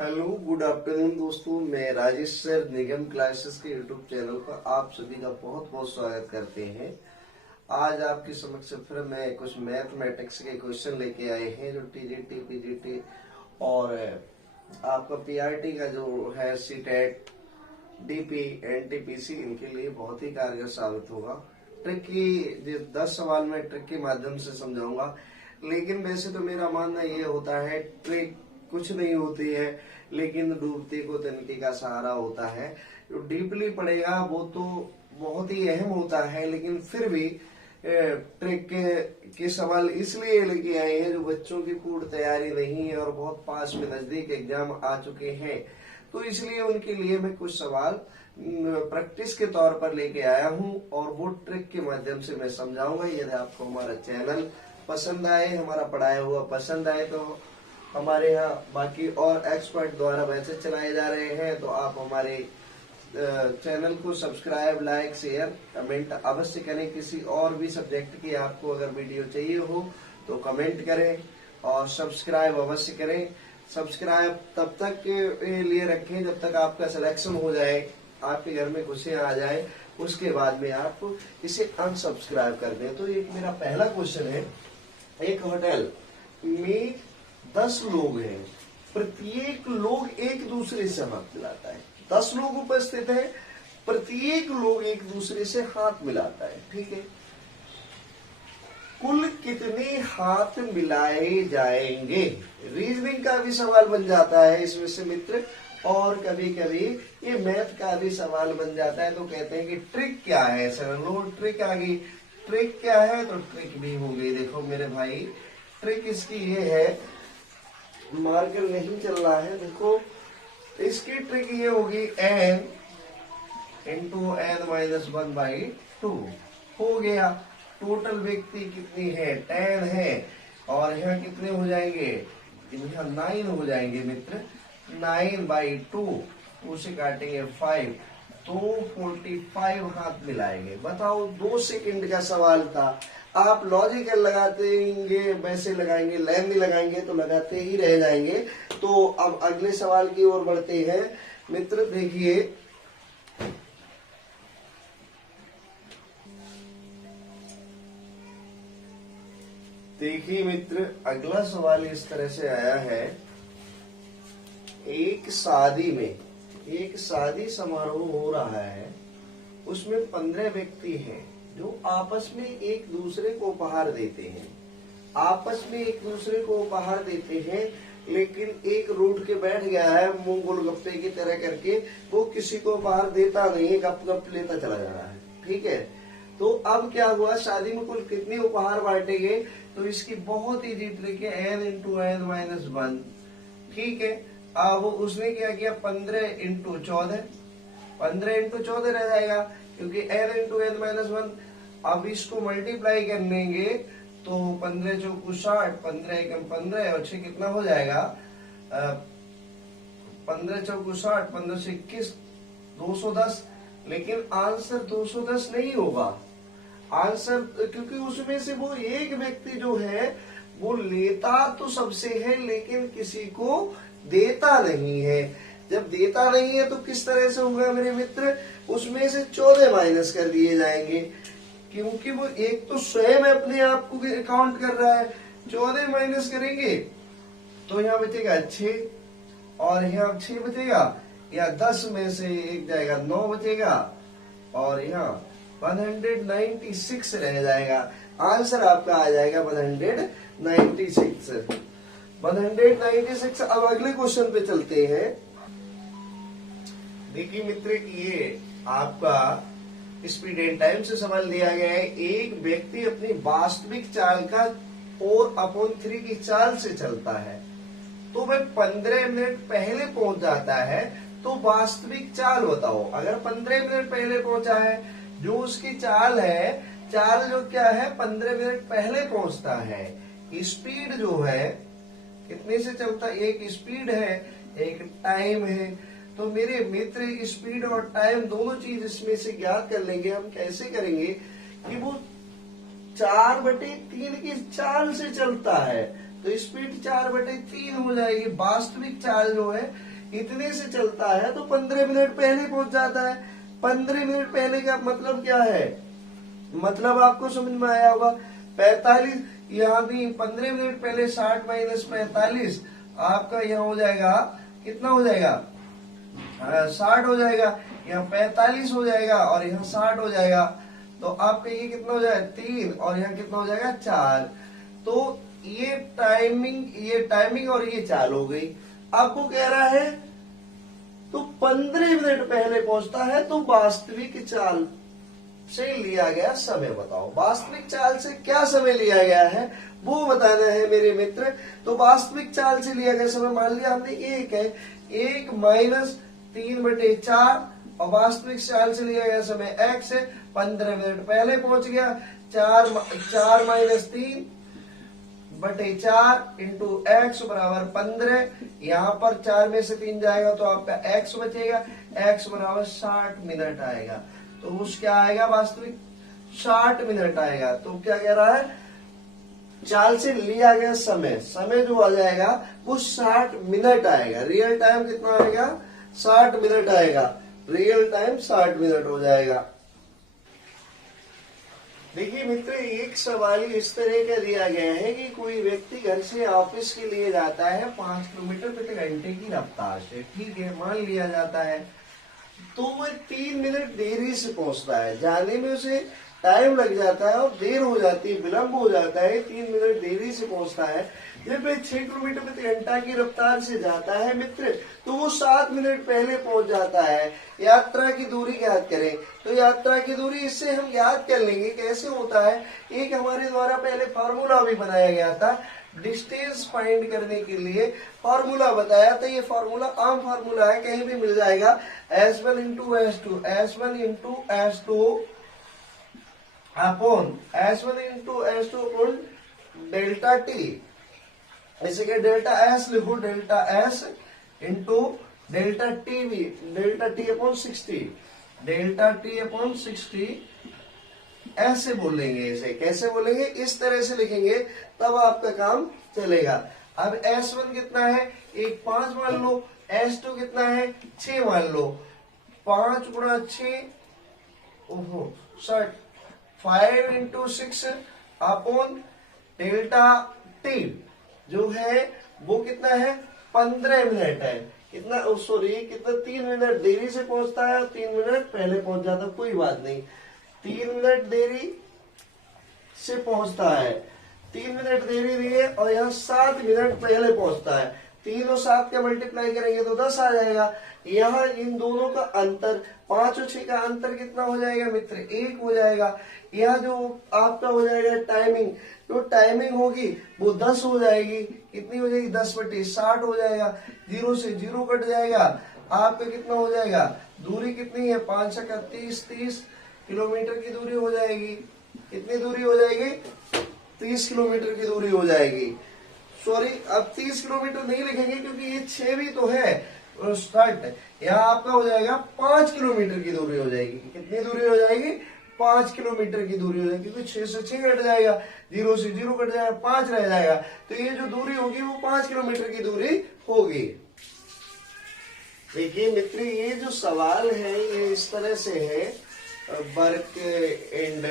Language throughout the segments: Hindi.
हेलो गुड आफ्टरनून दोस्तों, मैं राजेश सर निगम क्लासेस के यूट्यूब चैनल पर आप सभी का बहुत बहुत स्वागत करते हैं। आज आपके समक्ष फिर मैं कुछ मैथमेटिक्स के क्वेश्चन लेके आए हैं जो टीजीटी, पीजीटी और आपका पीआरटी का जो है सीटेट, डीपी, एनटीपीसी, इनके लिए बहुत ही कारगर साबित होगा। ट्रिक की 10 सवाल मैं ट्रिक के माध्यम से समझाऊंगा, लेकिन वैसे तो मेरा मानना ये होता है ट्रिक कुछ नहीं होती है, लेकिन डूबते को तिनके का सहारा होता है। जो डीपली पड़ेगा वो तो बहुत ही अहम होता है, लेकिन फिर भी ट्रिक के सवाल इसलिए लेके आए हैं जो बच्चों की पूर्ण तैयारी नहीं है और बहुत पास में नजदीक एग्जाम आ चुके हैं, तो इसलिए उनके लिए मैं कुछ सवाल प्रैक्टिस के तौर पर लेके आया हूं और वो ट्रिक के माध्यम से मैं समझाऊंगा। यदि आपको हमारा चैनल पसंद आए, हमारा पढ़ाया हुआ पसंद आए, तो हमारे यहाँ बाकी और एक्सपर्ट द्वारा बैचेस चलाए जा रहे हैं, तो आप हमारे चैनल को सब्सक्राइब, लाइक, शेयर, कमेंट अवश्य करें। किसी और भी सब्जेक्ट की आपको अगर वीडियो चाहिए हो तो कमेंट करें और सब्सक्राइब अवश्य करें। सब्सक्राइब तब तक के लिए रखें जब तक आपका सिलेक्शन हो जाए, आपके घर में खुशियां आ जाए, उसके बाद में आप इसे अनसब्सक्राइब कर दें। तो एक मेरा पहला क्वेश्चन है, एक होटल में 10 लोग हैं, प्रत्येक लोग एक दूसरे से हाथ मिलाता है। 10 लोग उपस्थित हैं, प्रत्येक लोग एक दूसरे से हाथ मिलाता है, ठीक है। कुल कितने हाथ मिलाए जाएंगे? रीजनिंग का भी सवाल बन जाता है इसमें से मित्र, और कभी कभी ये मैथ का भी सवाल बन जाता है। तो कहते हैं कि ट्रिक क्या है सर? लो ट्रिक आ गई। ट्रिक क्या है? तो ट्रिक भी हो गई। देखो मेरे भाई, ट्रिक इसकी ये है, मार्कर नहीं चल रहा है, देखो इसकी ट्रिक ये होगी, n इंटू n माइनस 1/2 हो गया। टोटल व्यक्ति कितनी है? 10 है, और यहाँ कितने हो जाएंगे? यहाँ 9 हो जाएंगे मित्र। 9/2 उसे काटेंगे 5, तो 45 हाथ मिलाएंगे। बताओ, 2 सेकंड का सवाल था। आप लॉजिकल लगातेंगे, वैसे लगाएंगे, लेंदी लगाएंगे तो लगाते ही रह जाएंगे। तो अब अगले सवाल की ओर बढ़ते हैं मित्र। देखिए मित्र, अगला सवाल इस तरह से आया है। एक शादी समारोह हो रहा है, उसमें 15 व्यक्ति हैं जो आपस में एक दूसरे को उपहार देते हैं। लेकिन एक रूठ के बैठ गया है, मुंह गोलगप्पे की तरह करके, वो किसी को उपहार देता नहीं है, गप गप लेता चला जा रहा है, ठीक है। तो अब क्या हुआ, शादी में कुल कितने उपहार बांटेंगे? तो इसकी बहुत इजी ट्रिक है, n इंटू n माइनस 1, ठीक है। अब उसने क्या किया, 15 इंटू 14, 15 इंटू 14 रह जाएगा, क्योंकि n इंटू n माइनस 1। अब इसको मल्टीप्लाई कर लेंगे तो 15 चौकू 60, 15 एकम 15 और 6 कितना हो जाएगा? 15 चौकू 60, 15 से 21, 210। लेकिन आंसर 210 नहीं होगा आंसर, क्योंकि उसमें से वो एक व्यक्ति जो है वो लेता तो सबसे है, लेकिन किसी को देता नहीं है। जब देता नहीं है तो किस तरह से होगा मेरे मित्र? उसमें से 14 माइनस कर दिए जाएंगे, क्योंकि वो एक तो स्वयं अपने आप को काउंट कर रहा है। 14 माइनस करेंगे तो यहाँ बचेगा 6, और यहाँ 6 बचेगा, यहाँ 10 में से एक जाएगा, 9 बचेगा, और यहाँ 196 रह जाएगा। आंसर आपका आ जाएगा 196। अब अगले क्वेश्चन पे चलते हैं। देखिए मित्र, ये आपका स्पीड एंड टाइम से सवाल दिया गया है। एक व्यक्ति अपनी वास्तविक चाल का 4/3 की चाल से चलता है, तो वह 15 मिनट पहले पहुंच जाता है। तो वास्तविक चाल बताओ। अगर 15 मिनट पहले पहुंचा है, जो उसकी चाल है, चाल जो क्या है, 15 मिनट पहले पहुंचता है। स्पीड जो है कितने से चलता है? एक स्पीड है, एक टाइम है। तो मेरे मित्र, स्पीड और टाइम दोनों चीज इसमें से ज्ञात कर लेंगे। हम कैसे करेंगे कि वो 4/3 की चाल से चलता है, तो स्पीड 4/3 हो जाएगी। वास्तविक चाल जो है इतने से चलता है तो 15 मिनट पहले पहुंच जाता है। 15 मिनट पहले का मतलब क्या है, मतलब आपको समझ में आया होगा। 45 यहाँ भी 15 मिनट पहले 60 माइनस 45 आपका यहाँ हो जाएगा, कितना हो जाएगा, 60 हो जाएगा। यहाँ 45 हो जाएगा और यहाँ 60 हो जाएगा। तो आपका ये कितना हो जाएगा 3 और यहाँ कितना हो जाएगा 4। तो ये टाइमिंग और ये चाल हो गई। आपको कह रहा है तो 15 मिनट पहले पहुंचता है, तो वास्तविक चाल से लिया गया समय बताओ। वास्तविक चाल से क्या समय लिया गया है वो बताना है मेरे मित्र। तो वास्तविक चाल से लिया गया समय मान लिया हमने 1 है, 1 माइनस 3/4 और वास्तविक चाल से लिया गया समय x है। 15 मिनट पहले पहुंच गया। 4 माइनस 3/4 इंटू x बराबर 15। यहाँ पर 4 में से 3 जाएगा तो आपका x बचेगा, x बराबर 60 मिनट आएगा। तो उस क्या आएगा, वास्तविक 60 मिनट आएगा। तो क्या कह रहा है, चाल से लिया गया समय जो आ जाएगा वो 60 मिनट आएगा। रियल टाइम कितना आएगा, 60 मिनट आएगा। रियल टाइम 60 मिनट हो जाएगा। देखिए मित्र, एक सवाल इस तरह का दिया गया है कि कोई व्यक्ति घर से ऑफिस के लिए जाता है 5 किलोमीटर प्रति घंटे की रफ्तार से, ठीक है, मान लिया जाता है। तो वह 3 मिनट देरी से पहुंचता है। जाने में उसे टाइम लग जाता है और देर हो जाती है, विलंब हो जाता है, 3 मिनट देरी से पहुंचता है। जब वह 6 किलोमीटर प्रति घंटा की रफ्तार से जाता है मित्र, तो वो 7 मिनट पहले पहुंच जाता है। यात्रा की दूरी ज्ञात करें। तो यात्रा की दूरी इससे हम याद कर लेंगे, कैसे होता है। एक हमारे द्वारा पहले फार्मूला भी बनाया गया था, डिस्टेंस फाइंड करने के लिए फार्मूला बताया था। ये फार्मूला आम फार्मूला है, कहीं भी मिल जाएगा। S1 into S2 upon delta T. ऐसे के डेल्टा एस लिखो, delta S into delta T भी, delta T upon 60, delta T upon 60। ऐसे बोलेंगे, इसे कैसे बोलेंगे, इस तरह से लिखेंगे, तब आपका काम चलेगा। अब S1 कितना है, 5 मान लो। S2 कितना है, 6 मान लो। 5 गुणा 6, ओहो 60, 5 इंटू 6 अपॉन डेल्टा टी जो है वो कितना है, 15 मिनट है। कितना, सॉरी कितना, 3 मिनट देरी से पहुंचता है और 3 मिनट पहले पहुंच जाता है, कोई बात नहीं। 3 मिनट देरी से पहुंचता है, 3 मिनट देरी रही है और यहाँ 7 मिनट पहले पहुंचता है। 3 और 7 का मल्टीप्लाई करेंगे तो 10 आ जाएगा। यहाँ इन दोनों का अंतर, 5 और 6 का अंतर कितना हो जाएगा मित्र, 1 हो जाएगा। यह जो आपका हो जाएगा टाइमिंग, जो टाइमिंग होगी वो 10 हो जाएगी। कितनी हो जाएगी, 10/60 हो जाएगा। 0 से 0 कट जाएगा। आपका कितना हो जाएगा, दूरी कितनी है, 5 का 30 किलोमीटर की दूरी हो जाएगी। कितनी दूरी हो जाएगी, 30 किलोमीटर की दूरी हो जाएगी। सॉरी, अब 30 किलोमीटर नहीं लिखेंगे क्योंकि ये 6 भी तो है, 60। यहाँ आपका हो जाएगा 5 किलोमीटर की दूरी हो जाएगी। कितनी दूरी हो जाएगी, 5 किलोमीटर की दूरी हो जाएगी, क्योंकि 6 से 6 कट जाएगा, 0 से 0 कट जाएगा, 5 रह जाएगा। तो ये जो दूरी होगी वो 5 किलोमीटर की दूरी होगी। देखिए मित्र, ये जो सवाल है ये इस तरह से है, वर्क एंड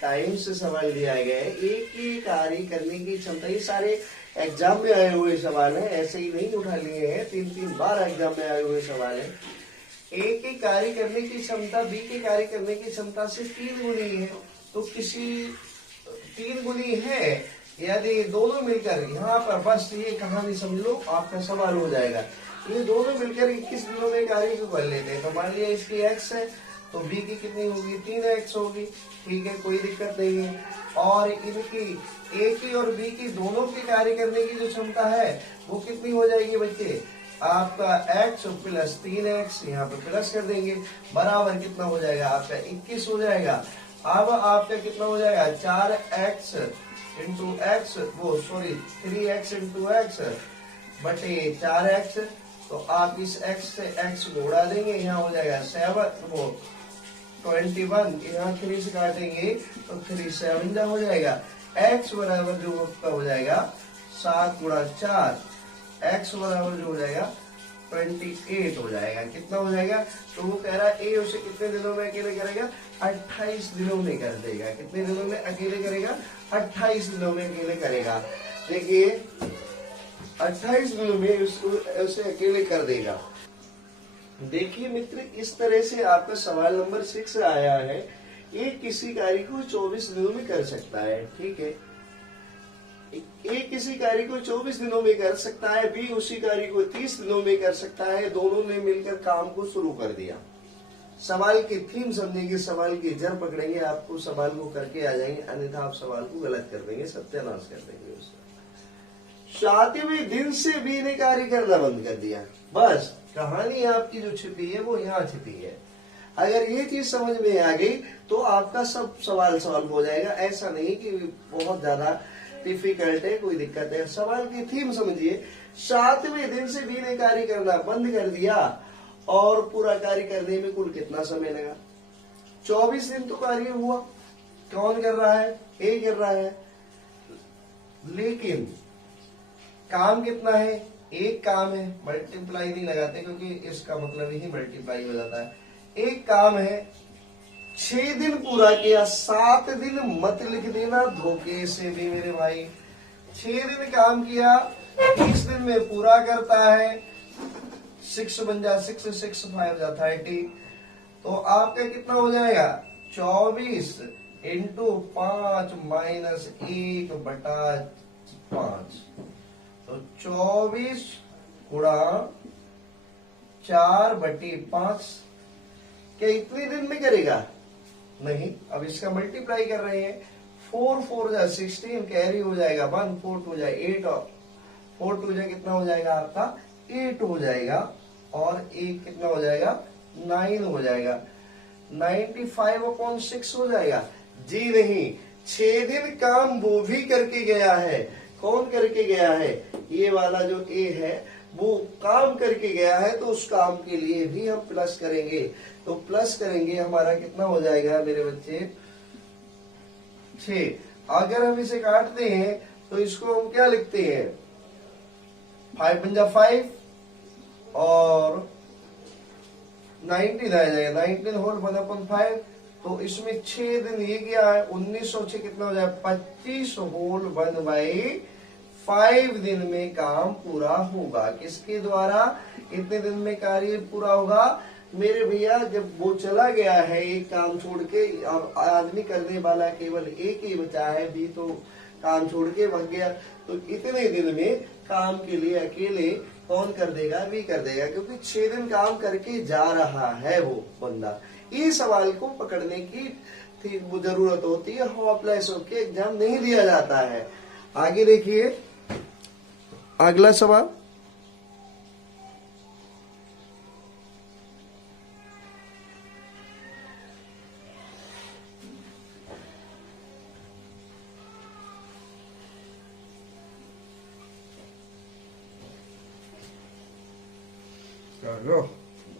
टाइम से सवाल दिया गया है। एक ही कार्य करने की क्षमता, ये सारे एग्जाम में आए हुए सवाल है, ऐसे ही नहीं उठा लिए हैं, 3 बार एग्जाम में आए हुए सवाल है। ए के कार्य करने की क्षमता बी के कार्य करने की क्षमता से 3 गुनी है। तो किसी 3 गुनी है, यदि दोनों मिलकर, यहाँ पर बस ये कहानी समझ लो, आपका सवाल हो जाएगा। ये दोनों मिलकर 21 दिनों में कार्य को कर लेते हैं। तो मान लिया इसकी x है तो b की कितनी होगी, 3x होगी। ठीक है, कोई दिक्कत नहीं है। और इनकी a की और b की दोनों की कार्य करने की जो क्षमता है वो कितनी हो जाएगी बच्चे, आपका x प्लस 3x, यहाँ पे प्लस कर देंगे, बराबर कितना हो जाएगा आपका 21 हो जाएगा। अब आपका कितना हो जाएगा, 4x इंटू एक्स, वो सॉरी 3x इंटू एक्स बटे 4x। तो आप इस x से x को उड़ा देंगे, यहाँ हो जाएगा 7, वो 21, यहाँ 3 से काटेंगे तो 3 7 हो जाएगा। x बराबर जो आपका हो जाएगा 7 गुणा 4, x बराबर जो हो जाएगा 28 हो जाएगा। कितना हो जाएगा? तो वो कह रहा है ए उसे कितने दिनों में अकेले करेगा? 28 दिनों में कर देगा। कितने दिनों में अकेले करेगा? 28 दिनों में अकेले करेगा। देखिए 28 दिनों में उसे अकेले कर देगा। देखिए मित्र, इस तरह से आपका सवाल नंबर 6 आया है। ए किसी कार्य को 24 दिनों में कर सकता है, ठीक है। ए किसी कार्य को 24 दिनों में कर सकता है, बी उसी कार्य को 30 दिनों में कर सकता है। दोनों ने मिलकर काम को शुरू कर दिया। सवाल की थीम समझेंगे, सवाल की जड़ पकड़ेंगे, आपको सवाल को करके आ जाएंगे, अन्यथा आप सवाल को गलत कर देंगे, सत्यानाश कर देंगे उसका। 7वें दिन से बी ने कार्य करना बंद कर दिया। बस कहानी आपकी जो छिपी है वो यहाँ छिपी है। अगर ये चीज समझ में आ गई तो आपका सब सवाल सॉल्व हो जाएगा। ऐसा नहीं कि बहुत ज्यादा डिफिकल्ट है, कोई दिक्कत है। सवाल की थीम समझिए। 7वें दिन से बी ने कार्य करना बंद कर दिया और पूरा कार्य करने में कुल कितना समय लगा? 24 दिन तो कार्य हुआ। कौन कर रहा है? ए कर रहा है। लेकिन काम कितना है? एक काम है। मल्टीप्लाई नहीं लगाते क्योंकि इसका मतलब ही मल्टीप्लाई हो जाता है। एक काम है, 6 दिन पूरा किया। 7 दिन मत लिख देना धोखे से भी मेरे भाई। 6 दिन काम किया, 30 दिन में पूरा करता है। 6 बन जा 6 6 5 जा 30। तो आपका कितना हो जाएगा? 24 इंटू 5 माइनस 1 बटा 5। तो 24 गुणा 4 बटी 5। क्या इतने दिन में करेगा? नहीं। अब इसका मल्टीप्लाई कर रहे हैं। 4 4 जा 16, कैरी हो जाएगा 1, 4 2 जा 8, 4 2 जा कितना हो जाएगा आपका? 8 हो जाएगा। और 1 कितना हो जाएगा? 9 हो जाएगा। 95/6 हो जाएगा। जी नहीं, 6 दिन काम वो भी करके गया है। कौन करके गया है? ये वाला जो ए है वो काम करके गया है, तो उस काम के लिए भी हम प्लस करेंगे। तो प्लस करेंगे, हमारा कितना हो जाएगा मेरे बच्चे? 6। अगर हम इसे काटते हैं तो इसको हम क्या लिखते हैं? 5 बन जा 5 और 19 आ जाएगा। 19 होल 1/5। तो इसमें 6 दिन ये क्या है? 19 और 6 कितना हो जाएगा? 25 होल 1/5 दिन में काम पूरा होगा। किसके द्वारा? इतने दिन में कार्य पूरा होगा मेरे भैया। जब वो चला गया है एक काम छोड़ के, अब आदमी करने वाला केवल एक ही बचा है, बी तो काम छोड़ के भाग गया। तो इतने दिन में काम के लिए अकेले कौन कर देगा? बी कर देगा, क्योंकि 6 दिन काम करके जा रहा है वो बंदा। ये सवाल को पकड़ने की वो जरूरत होती है। होपलेस होके एग्जाम नहीं दिया जाता है। आगे देखिए अगला सवाल। चलो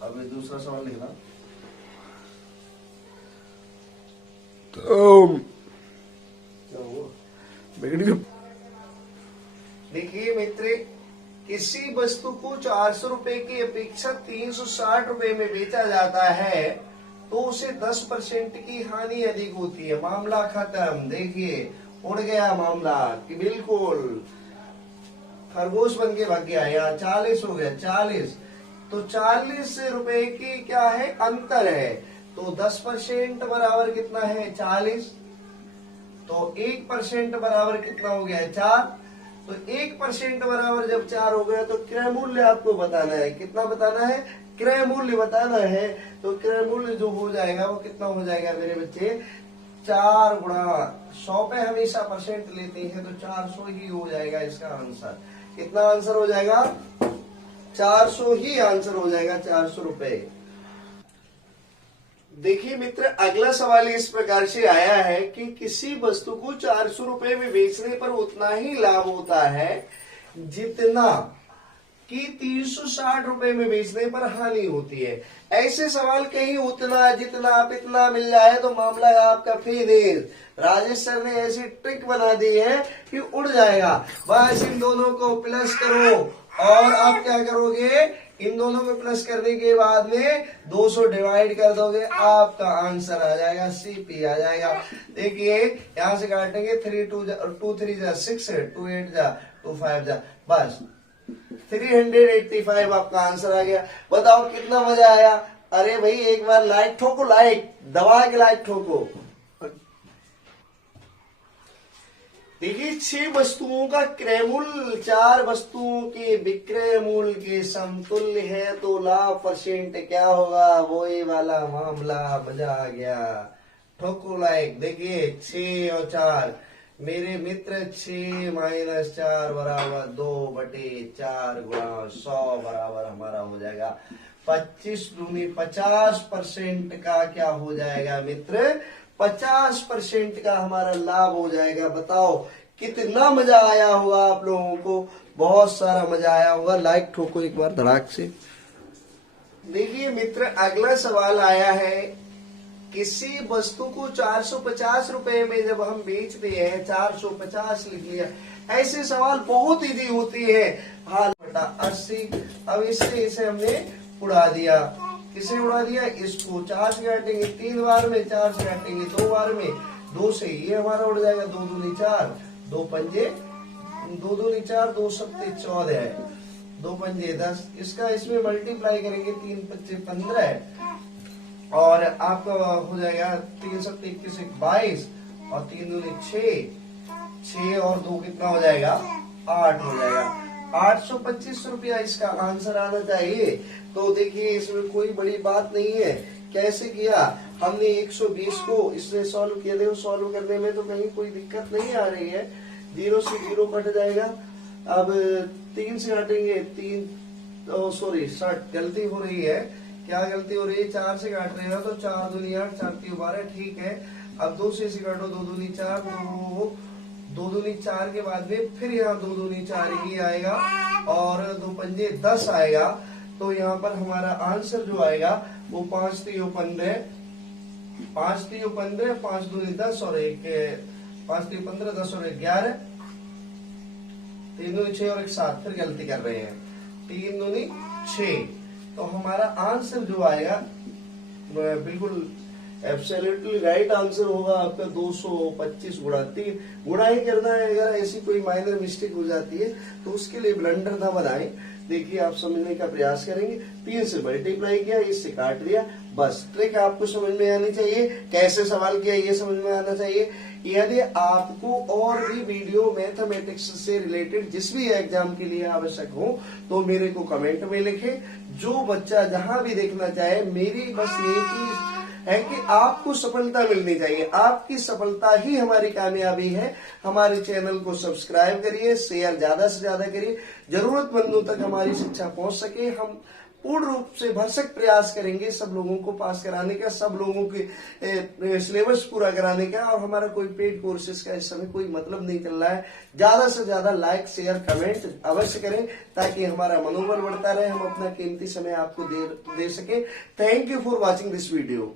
अब दूसरा सवाल लिखना। तो देखिए मित्र, किसी वस्तु को 400 रुपए की अपेक्षा 360 रुपए में बेचा जाता है तो उसे 10% की हानि अधिक होती है। मामला खत्म। देखिए उड़ गया मामला कि बिल्कुल खरगोश बन के भाग गया। यहाँ 40 हो गया 40। तो 40 रुपए की क्या है? अंतर है। तो 10% बराबर कितना है? 40। तो 1% बराबर कितना हो गया? 4। तो 1% बराबर जब 4 हो गया तो क्रय मूल्य आपको बताना है। कितना बताना है? क्रय मूल्य बताना है। तो क्रय मूल्य जो हो जाएगा वो कितना हो जाएगा मेरे बच्चे? 4 गुणा 100 पे हमेशा परसेंट लेते हैं तो 400 ही हो जाएगा इसका आंसर। कितना आंसर हो जाएगा? 400 ही आंसर हो जाएगा। 400 रुपए। देखिए मित्र, अगला सवाल इस प्रकार से आया है कि किसी वस्तु को 400 रुपए में बेचने पर उतना ही लाभ होता है जितना कि 360 रुपए में बेचने पर हानि होती है। ऐसे सवाल कहीं उतना जितना इतना मिल जाए तो मामला आपका फिनिश। राजेश सर ने ऐसी ट्रिक बना दी है कि उड़ जाएगा। बस इन दोनों को प्लस करो और आप क्या करोगे? इन दोनों में प्लस करने के बाद में 200 डिवाइड कर दोगे, आपका आंसर आ जाएगा CP आ जाएगा। देखिए यहां से काटेंगे 3 2 3 जा 6 है, 2 8 जा 2 5 जा, बस 385 आपका आंसर आ गया। बताओ कितना मजा आया। अरे भाई एक बार लाइक ठोको, लाइक दबा के लाइक ठोको। देखिए 6 वस्तुओं का क्रय मूल्य 4 वस्तुओं के विक्रय मूल्य के समतुल्य है, तो लाभ परसेंट क्या होगा, वही वाला मामला, मजा आ गया। ठोको लाइक। देखिए 6 और 4 मेरे मित्र, 6 - 4 बराबर 2/4 गुणा 100 बराबर हमारा हो जाएगा 25 दूनी 50% का क्या हो जाएगा मित्र, 50% का हमारा लाभ हो जाएगा। बताओ कितना मजा आया होगा आप लोगों को, बहुत सारा मजा आया होगा। लाइक ठोको एक बार धड़ाक से। देखिए मित्र अगला सवाल आया है, किसी वस्तु को 450 रुपए में जब हम बेचते हैं, 450 लिख लिया। ऐसे सवाल बहुत इजी होती है। हाल बटा 80। अब इसे हमने उड़ा दिया। किसे उड़ा दिया, इसको 4 से काटेंगे 3 बार में, 4 से काटेंगे 2 बार में, 2 से ये हमारा उड़ जाएगा, 2 दूनी 4, 2 पंजे 2 दूनी 4, 2 सत्ते 14 है, 2 पंजे 10। इसका इसमें मल्टीप्लाई करेंगे, 3 पच्चे 15 और आपका हो जाएगा 3 सत्ते 21 22 और 3 दूनी 6 और 2 कितना हो जाएगा, 8 हो जाएगा। 825 रुपया इसका आंसर आना चाहिए। तो देखिए इसमें कोई बड़ी बात नहीं है। कैसे किया हमने, 120 को इससे सॉल्व किया। देखो सॉल्व करने में तो कहीं कोई दिक्कत नहीं आ रही है, 0 से 0 कट जाएगा। अब 3 से काटेंगे 3, सॉरी 60 गलती हो रही है। क्या गलती हो रही है, 4 से काट रहे हो तो 4 दूनी 8, 4 3 12, ठीक है। अब 2 से काटो, 2 दूनी 4, 2 दूनी 4 के बाद में फिर यहाँ 2 दूनी 4 ही आएगा और 2 पंजे 10 आएगा। तो यहाँ पर हमारा आंसर जो आएगा वो 5 3 15, 5 3 15, 5 दूनी 10 और 5 3 15, 10 और 11, 3 दूनी 6 और 1 7। फिर गलती कर रहे हैं, 3 दूनी 6। तो हमारा आंसर जो आएगा बिल्कुल एब्सोल्युटली राइट आंसर होगा आपका 225 गुणा 3। गुणा ही करना है, अगर ऐसी कोई माइनर मिस्टेक हो जाती है तो उसके लिए ब्लंडर ना बनाएं। देखिए आप समझने का प्रयास करेंगे। 3 से मल्टीप्लाई किया, इससे काट दिया, बस। ट्रिक आपको समझ में आनी चाहिए, कैसे सवाल किया ये समझ में आना चाहिए। यदि आपको और भी वीडियो मैथमेटिक्स से रिलेटेड जिस भी एग्जाम के लिए आवश्यक हो तो मेरे को कमेंट में लिखें। जो बच्चा जहां भी देखना चाहे, मेरी बस यही चीज है कि आपको सफलता मिलनी चाहिए। आपकी सफलता ही हमारी कामयाबी है। हमारे चैनल को सब्सक्राइब करिए, शेयर ज्यादा से ज्यादा करिए, जरूरतमंदों तक हमारी शिक्षा पहुंच सके। हम पूर्ण रूप से भरसक प्रयास करेंगे सब लोगों को पास कराने का, सब लोगों के सिलेबस पूरा कराने का। और हमारा कोई पेड कोर्सेज का इस समय कोई मतलब नहीं चल रहा है। ज्यादा से ज्यादा लाइक शेयर कमेंट अवश्य करें ताकि हमारा मनोबल बढ़ता रहे, हम अपना कीमती समय आपको दे सके। Thank you for watching this video.